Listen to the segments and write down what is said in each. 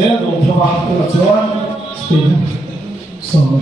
fazendo o trabalho pela tua expiação.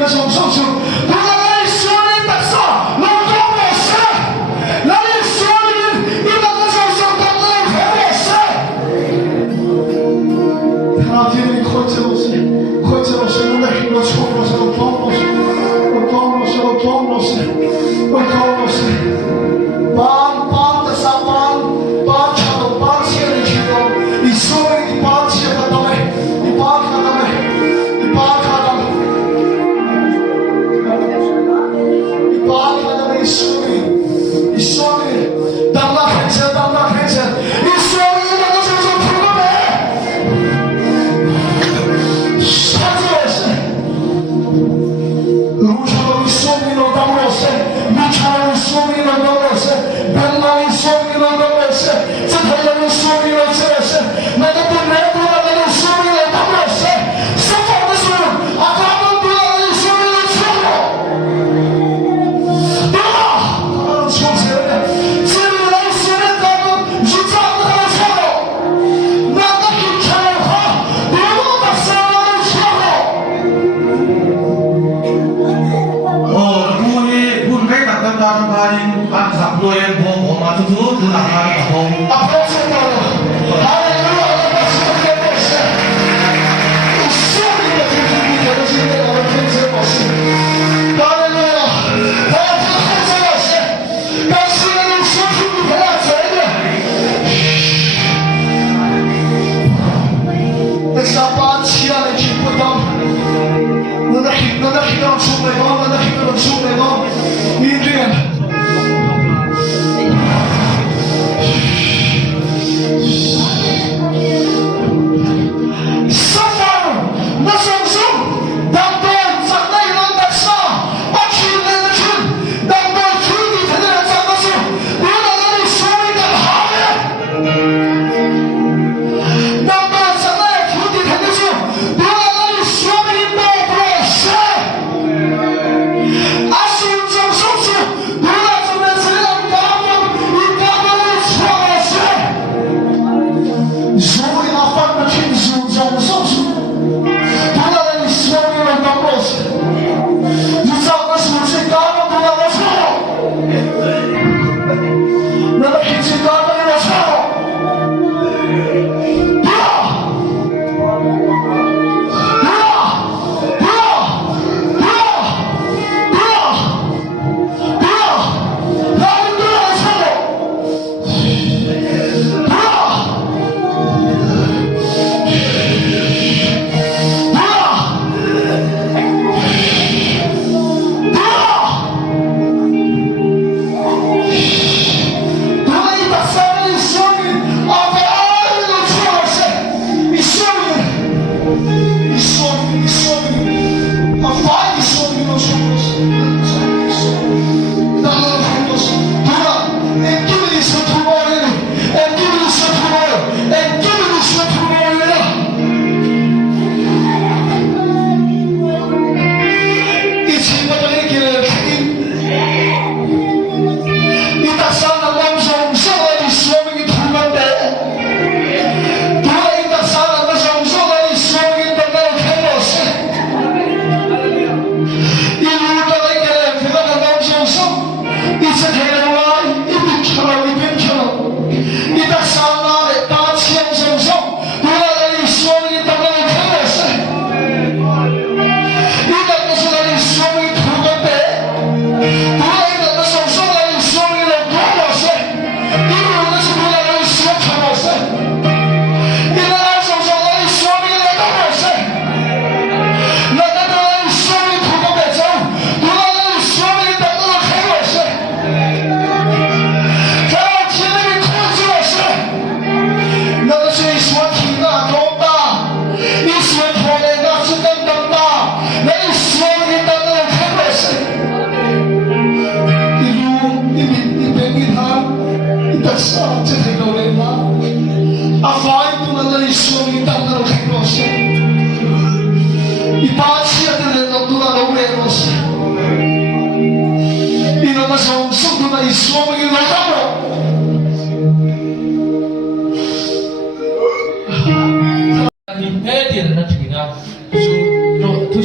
那种受苦，不让那里说你的事，能懂我事，那里说你那个受苦懂得懂我事，他天天快乐是，快乐是那个我错了是，我懂了是，我懂了是，我懂了是，我懂了是，帮的上班，帮他们帮钱的去了，你说你帮钱的到没？你帮他到没？你帮他到没？你说你，当他开车，你说你那个就是普通人，啥子也是。路上你说你能当我是，你看你说你能当我是，本来你说你能当我是，这太阳你说你能这个是，那个不能不让你说你能当我是，什么的时候，他们不让你说你能错我。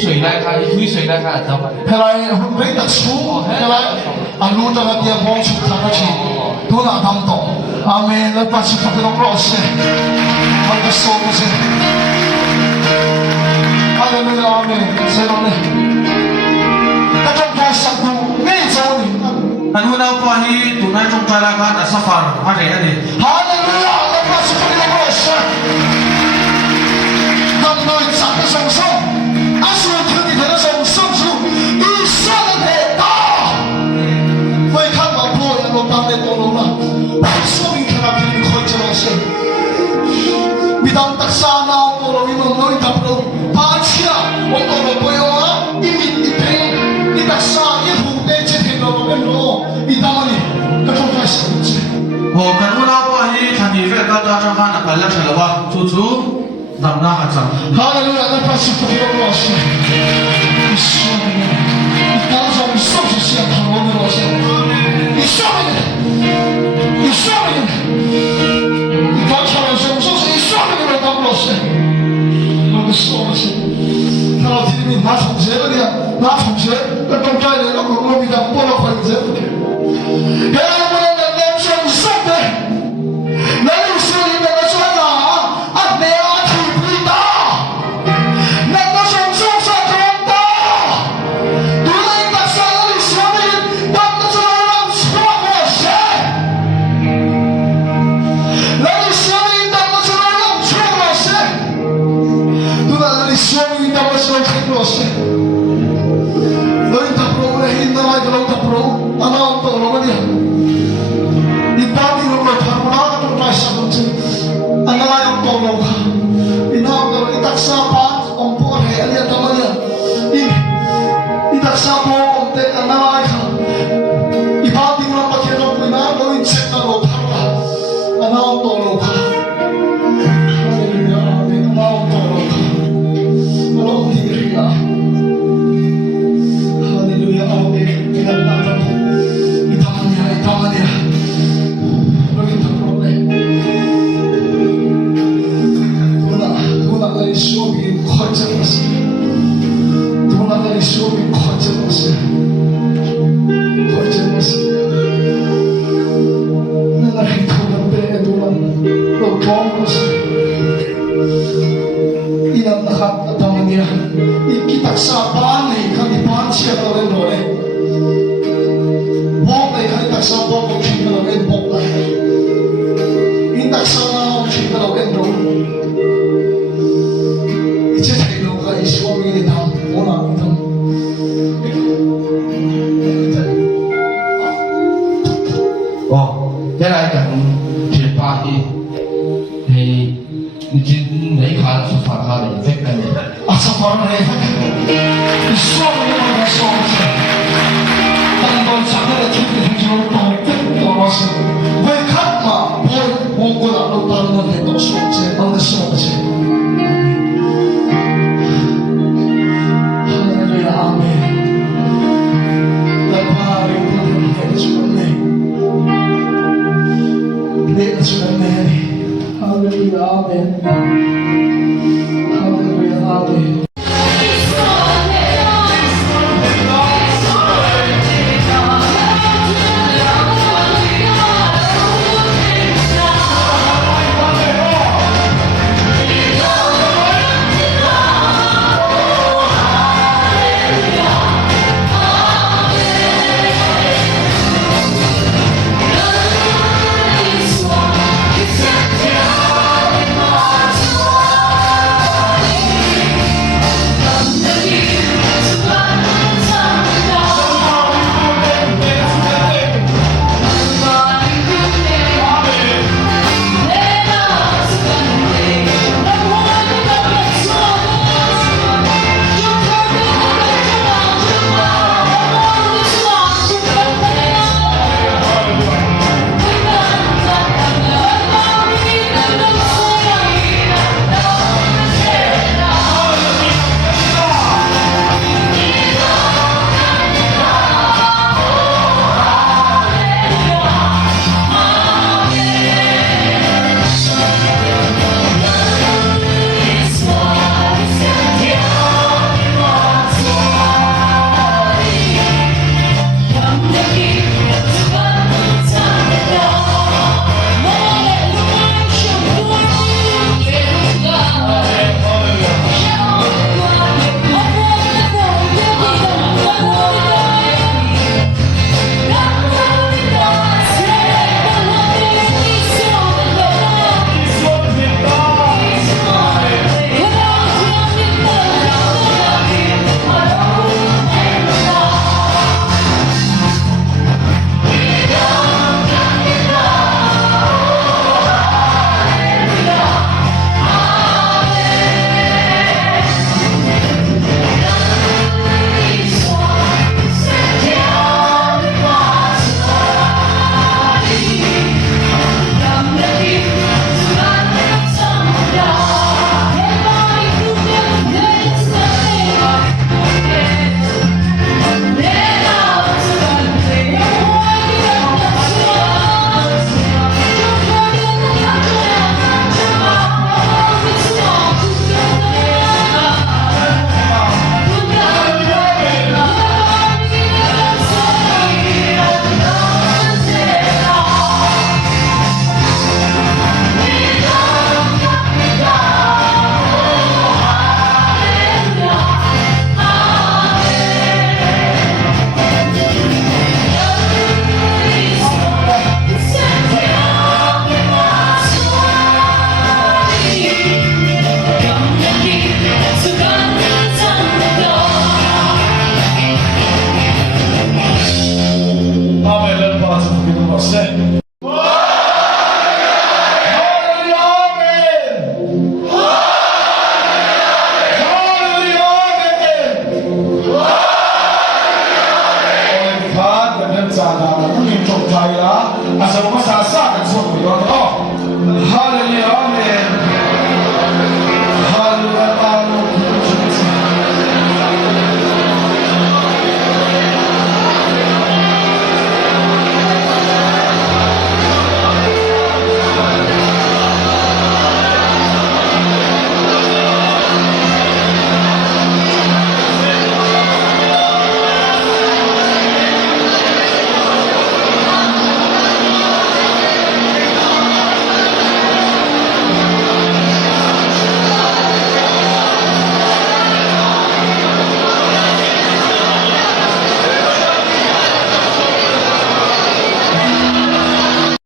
水来看，一推水来看，怎么？后来没得出，后来路上的地方出他的去，都拿他们懂。阿妹，那把起他给弄老些，他个手不是。阿妹那个阿妹，谁弄的？他中间上路没走你。Anu na po hi tunay tong talaga na safar are ani. 哈利路亚，那把起他给弄老些。当你长得松松，阿叔听你的松松处，一生的大。会看到破人都当的多了吗？说明看到别人开着老些。你当特沙那多了，你们老一大不？爬起啊，我多了不用啊，一米一平，你特沙一户得几天都不能落，你当你，这种太小气。O kan una po hi thani ve ka ta cha na kala thalawa chu chu dam na ha chang. 哈利路亚，那把起他给弄老些。你说你当中送去些讨论的老些，你说你说你刚才的时候说是你说你们当老师，我们说的是，看到听你拿同学了的，拿同学那东家人那个我比他拨了环节，原来我们两兄送的，那你说你们的说哪啊没有体会到，那个兄送上中的，读了一个山里说的，当个这让错我谁？那你说明当个这让错我谁？读了你说明当个这让错我谁？너희 답으로 오래 힘나라 이거로 답으로 나나 또 어머니야 이 밤이 오늘 바로 나가도 다시 한번쯤 나가요 또 오가 이 나오고 이 딱사반 엄포해 알리야 어머니야 이 딱사보 엄때 나가요 이 밤이 오늘 밖에 놓고 나 너희 책가로 바로 가 나오 또 오가 할렐루야 나오 또 오가 나오 디그리야 Hallelujah, amen. Você.